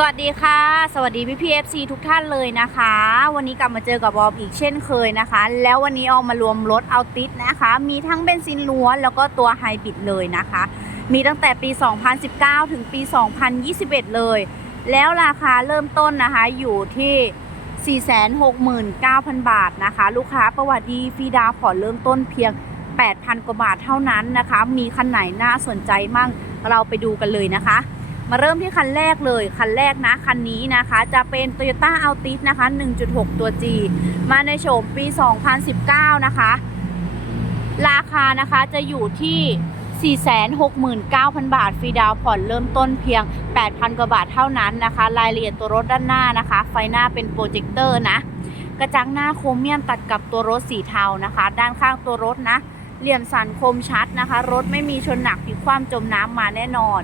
สวัสดีค่ะ สวัสดีพี่พีเอฟซีทุกท่านเลยนะคะ วันนี้กลับมาเจอกับบอมอีกเช่นเคยนะคะ แล้ววันนี้เอามารวมรถเอาติดนะคะ มีทั้งเบนซินล้วนแล้วก็ตัวไฮบริดเลยนะคะ มีตั้งแต่ปี 2019 ถึงปี 2021 เลย แล้วราคาเริ่มต้นนะคะอยู่ที่ 469,000 บาทนะคะ ลูกค้าประวัติดีฟีดาผ่อนเริ่มต้นเพียง 8,000 กว่าบาทเท่านั้นนะคะ มีคันไหนน่าสนใจมั่งเราไปดูกันเลยนะคะ มาเริ่มที่คันแรกเลย คันแรกนะ คันนี้นะคะจะเป็น Toyota Altis นะคะ 1.6 ตัว G มาในโฉมปี 2019 นะคะ ราคานะคะจะอยู่ที่ 469,000 บาท ฟรีดาวน์ผ่อนเริ่มต้นเพียง 8,000 กว่าบาทเท่านั้นนะคะ รายละเอียดตัวรถด้านหน้านะคะ ไฟหน้าเป็นโปรเจคเตอร์นะ กระจังหน้าโครเมียมตัดกับตัวรถสีเทานะคะ ด้านข้างตัวรถนะ เหลี่ยมสันคมชัดนะคะ รถไม่มีชนหนักพลิกคว่ำจมน้ำมาแน่นอน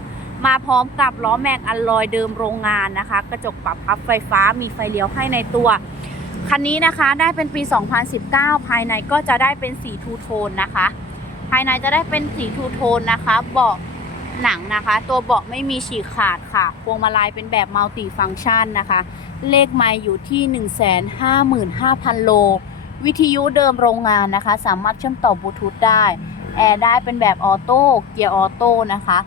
มาพร้อมกับล้อแม็กอัลลอยเดิมโรงงานนะคะ กระจกปรับพับไฟฟ้ามีไฟเลี้ยวให้ในตัว คันนี้นะคะได้เป็นปี 2019 ภายในก็จะได้เป็นสีทูโทนนะคะ ภายในจะได้เป็นสีทูโทนนะคะเบาะหนังนะคะ ตัวเบาะไม่มีฉีกขาดค่ะ พวงมาลัยเป็นแบบมัลติฟังชันนะคะ เลขไมล์อยู่ที่ 155,000 โล วิทยุเดิมโรงงานนะคะ สามารถเชื่อมต่อบลูทูธได้ แอร์ได้เป็นแบบออโต้ เกียร์ออโต้นะคะ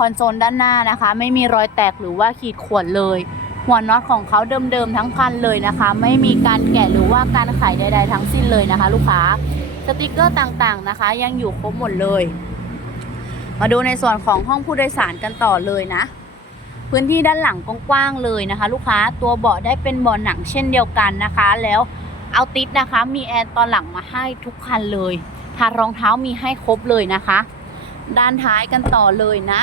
คอนโซลด้านหน้านะคะ ไม่มีรอยแตกหรือว่าขีดข่วนเลย หัวน็อตของเขาเดิมๆทั้งคันเลยนะคะ ไม่มีการแกะหรือว่าการไขใด ๆ ทั้งสิ้นเลยนะคะ ลูกค้าสติกเกอร์ต่างๆนะคะ ยังอยู่ครบหมดเลย มาดูในส่วนของห้องผู้โดยสารกันต่อเลยนะ พื้นที่ด้านหลังกว้างๆเลยนะคะ ลูกค้าตัวเบาะได้เป็นเบาะหนังเช่นเดียวกันนะคะ แล้วเอาติดนะคะ มีแอร์ตอนหลังมาให้ทุกคันเลยถาดรองเท้ามีให้ครบเลยนะคะ ด้านท้ายกันต่อเลยนะ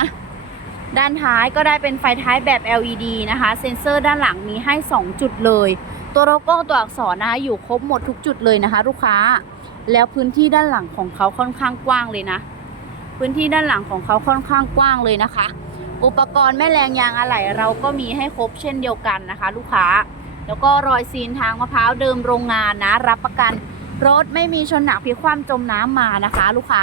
ด้านท้ายก็ได้เป็นไฟท้ายแบบ LED นะคะ เซ็นเซอร์ด้านหลังมีให้ 2 จุดเลย ตัวโลโก้ตัวอักษรนะคะอยู่ครบหมดทุกจุดเลยนะคะ ลูกค้า แล้วพื้นที่ด้านหลังของเขาค่อนข้างกว้างเลยนะ พื้นที่ด้านหลังของเขาค่อนข้างกว้างเลยนะคะ อุปกรณ์แม่แรงยางอะไหล่เราก็มีให้ครบเช่นเดียวกันนะคะ ลูกค้า แล้วก็รอยซีนทางมะพร้าวเดิมโรงงานนะ รับประกันรถไม่มีชนหนักพิคว่ำจมน้ำมานะคะ ลูกค้า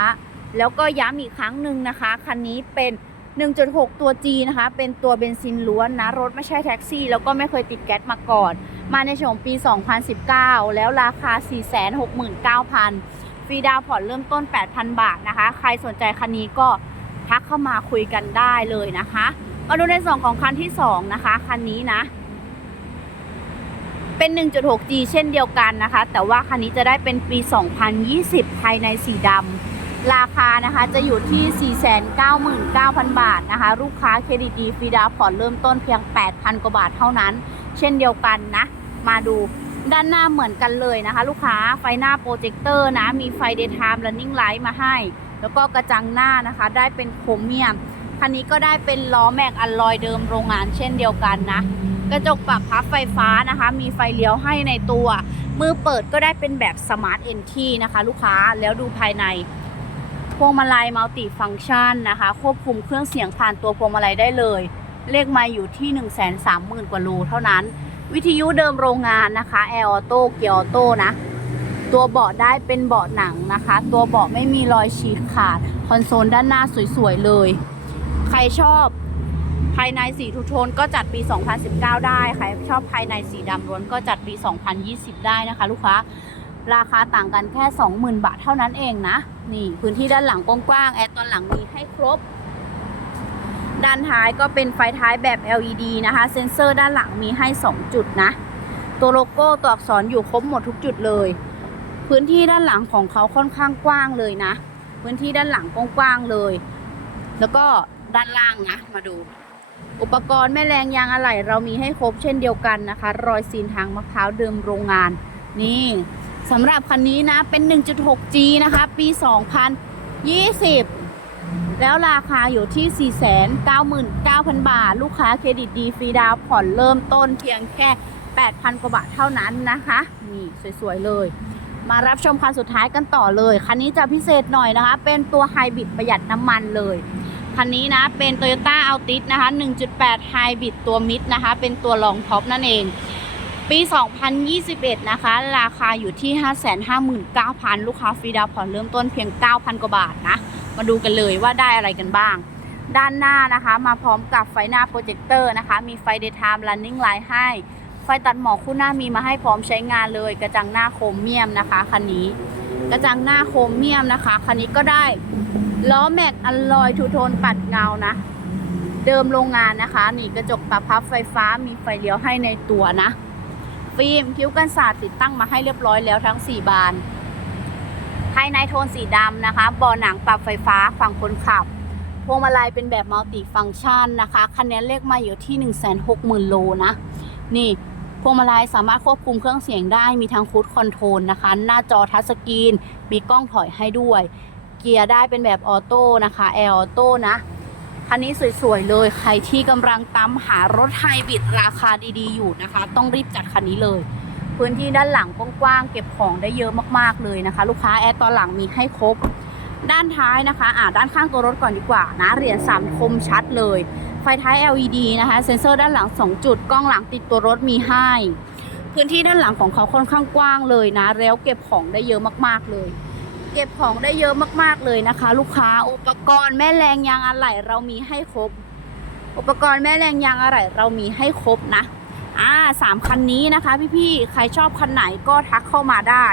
แล้วก็ย้ำอีกครั้งหนึ่งนะคะ คันนี้เป็น 1.6 ตัว G นะคะ เป็นตัวเบนซินล้วนนะ รถไม่ใช่แท็กซี่ แล้วก็ไม่เคยติดแก๊สมาก่อน มาในโฉมปี 2019 แล้วราคา 469,000 ฟรีดาวผ่อนเริ่มต้น 8,000 บาทนะคะ ใครสนใจคันนี้ก็ทักเข้ามาคุยกันได้เลยนะคะ มาดูในส่วนของคันที่ 2 นะคะ คันนี้นะ เป็น 1.6G เช่นเดียวกันนะคะ แต่ว่าคันนี้จะได้เป็นปี 2020 ภายในสีดำ ราคานะคะจะอยู่ที่ 499,000 บาทนะคะ ลูกค้าเครดิตดีฟรีดาวผ่อนเริ่มต้นเพียง 8,000 กว่าบาทเท่านั้น เช่นเดียวกันนะ มาดูด้านหน้าเหมือนกันเลยนะคะ ลูกค้าไฟหน้าโปรเจคเตอร์นะ มีไฟ daytime running light มาให้ แล้วก็กระจังหน้านะคะ ได้เป็นโครเมียม คันนี้ก็ได้เป็นล้อแม็กอัลลอยเดิมโรงงานเช่นเดียวกันนะ กระจกปรับพับไฟฟ้านะคะ มีไฟเลี้ยวให้ในตัว มือเปิดก็ได้เป็นแบบสมาร์ทเอนทีนะคะ ลูกค้าแล้วดูภายใน พวงมาลัยมัลติฟังชันนะคะ ควบคุมเครื่องเสียงผ่านตัวพวงมาลัยได้เลย เลขมาอยู่ที่ 1 3 0 0 0 0 กว่าโลเท่านั้น วิทยุเดิมโรงงานนะคะแอร์ออโต้เกียร์ออโต้นะ ตัวเบาะได้เป็นเบาะหนังนะคะ ตัวเบาะไม่มีรอยฉีกขาด คอนโซลด้านหน้าสวยๆเลย ใครชอบภายในสีทูโทนก็จัดปี 2019 ได้ ใครชอบภายในสีดำล้วนก็จัดปี 2020 ได้นะคะ ลูกค้า ราคาต่างกันแค่ 20,000 บาทเท่านั้นเองนะ นี่พื้นที่ด้านหลังกว้างๆแอร์ตอนหลังมีให้ครบ ด้านท้ายก็เป็นไฟท้ายแบบ LED นะคะ เซ็นเซอร์ด้านหลังมีให้ 2 จุดนะ ตัวโลโก้ตัวอักษรอยู่ครบหมดทุกจุดเลย พื้นที่ด้านหลังของเขาค่อนข้างกว้างเลยนะ พื้นที่ด้านหลังกว้างๆเลย แล้วก็ด้านล่างนะ มาดู อุปกรณ์แม่แรงยางอะไหล่เรามีให้ครบเช่นเดียวกันนะคะ รอยซีนทางมะพร้าวเดิมโรงงาน นี่ สำหรับคันนี้นะเป็น 1.6G นะคะ ปี 2020 แล้วราคาอยู่ที่ 499,000 บาท ลูกค้าเครดิตดีฟรีดาวผ่อนเริ่มต้นเพียงแค่ 8,000 กว่าบาทเท่านั้นนะคะ นี่สวย ๆ เลย มารับชมคันสุดท้ายกันต่อเลย คันนี้จะพิเศษหน่อยนะคะ เป็นตัวไฮบริดประหยัดน้ำมันเลย คันนี้นะเป็น Toyota Altis นะคะ 1.8 Hybrid ตัวมิดนะคะ เป็นตัวรองท็อปนั่นเอง ปี 2021 นะคะ ราคาอยู่ที่ 559,000 ลูกค้าฟรีดาวน์ผ่อนเริ่มต้นเพียง 9,000 กว่าบาทนะ มาดูกันเลยว่าได้อะไรกันบ้าง ด้านหน้านะคะ มาพร้อมกับไฟหน้าโปรเจคเตอร์นะคะ มีไฟ daytime running light ให้ ไฟตัดหมอกคู่หน้ามีมาให้พร้อมใช้งานเลย กระจังหน้าโครเมียมนะคะคันนี้ กระจังหน้าโครเมียมนะคะคันนี้ก็ได้ล้อแม็กอลลอยทูโทนปัดเงานะ เดิมโรงงานนะคะ นี่กระจกปรับพับไฟฟ้ามีไฟเลี้ยวให้ในตัวนะ ฟิล์มคิ้วกันศาสตร์ติดตั้งมาให้เรียบร้อยแล้วทั้ง 4 บาน ภายในโทนสีดำนะคะบาะหนังปรับไฟฟ้าฝั่งคนขับ พวงมาลัยเป็นแบบมัลติฟังชันนะคะ คันนี้เลขมาอยู่ที่ 160,000 โลนะ นี่พวงมาลัยสามารถควบคุมเครื่องเสียงได้มีทั้งคูดคอนโทรลนะคะ หน้าจอทัชสกรีน มีกล้องถอยให้ด้วย เกียร์ได้เป็นแบบออโต้นะคะแอร์ออโต้นะ คันนี้สวยๆเลยใครที่กำลังตามหารถไฮบริดราคาดีๆอยู่นะคะ ต้องรีบจัดคันนี้เลย พื้นที่ด้านหลังกว้างๆเก็บของได้เยอะมากๆเลยนะคะ ลูกค้าแอร์ตอนหลังมีให้ครบ ด้านท้ายนะคะอ่าด้านข้างตัวรถก่อนดีกว่านะเหรียญสามคมชัดเลย ไฟท้าย LED นะคะ เซ็นเซอร์ด้านหลัง 2 จุดกล้องหลังติดตัวรถมีให้พื้นที่ด้านหลังของเขาค่อนข้างกว้างเลยนะ แล้วเก็บของได้เยอะมากๆเลย เก็บของได้เยอะมากๆเลยนะคะ ลูกค้าอุปกรณ์แม่แรงยางอะไหล่เรามีให้ครบ อุปกรณ์แม่แรงยางอะไหล่เรามีให้ครบนะอ่าสามคันนี้นะคะ พี่ๆใครชอบคันไหนก็ทักเข้ามาได้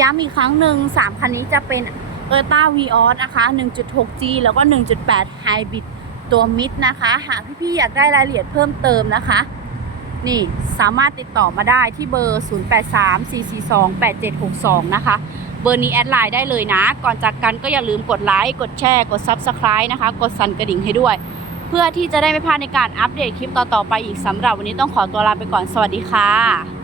ย้ำอีกครั้งหนึ่งสามคันนี้จะเป็น t o y o t a v ีออสนะคะ 1.6G แล้วก็ 1.8 Hybrid ตัวมิดนะคะ หากพี่ๆอยากได้รายละเอียดเพิ่มเติมนะคะ นี่สามารถติดต่อมาได้ที่เบอร์ 0834428762 นะคะ เบอร์นี้แอดไลน์ได้เลยนะ ก่อนจากกันก็อย่าลืมกดไลค์กดแชร์กด Subscribe นะคะ กดสั่นกระดิ่งให้ด้วย เพื่อที่จะได้ไม่พลาดในการอัปเดตคลิปต่อๆไปอีกสำหรับวันนี้ต้องขอตัวลาไปก่อนสวัสดีค่ะ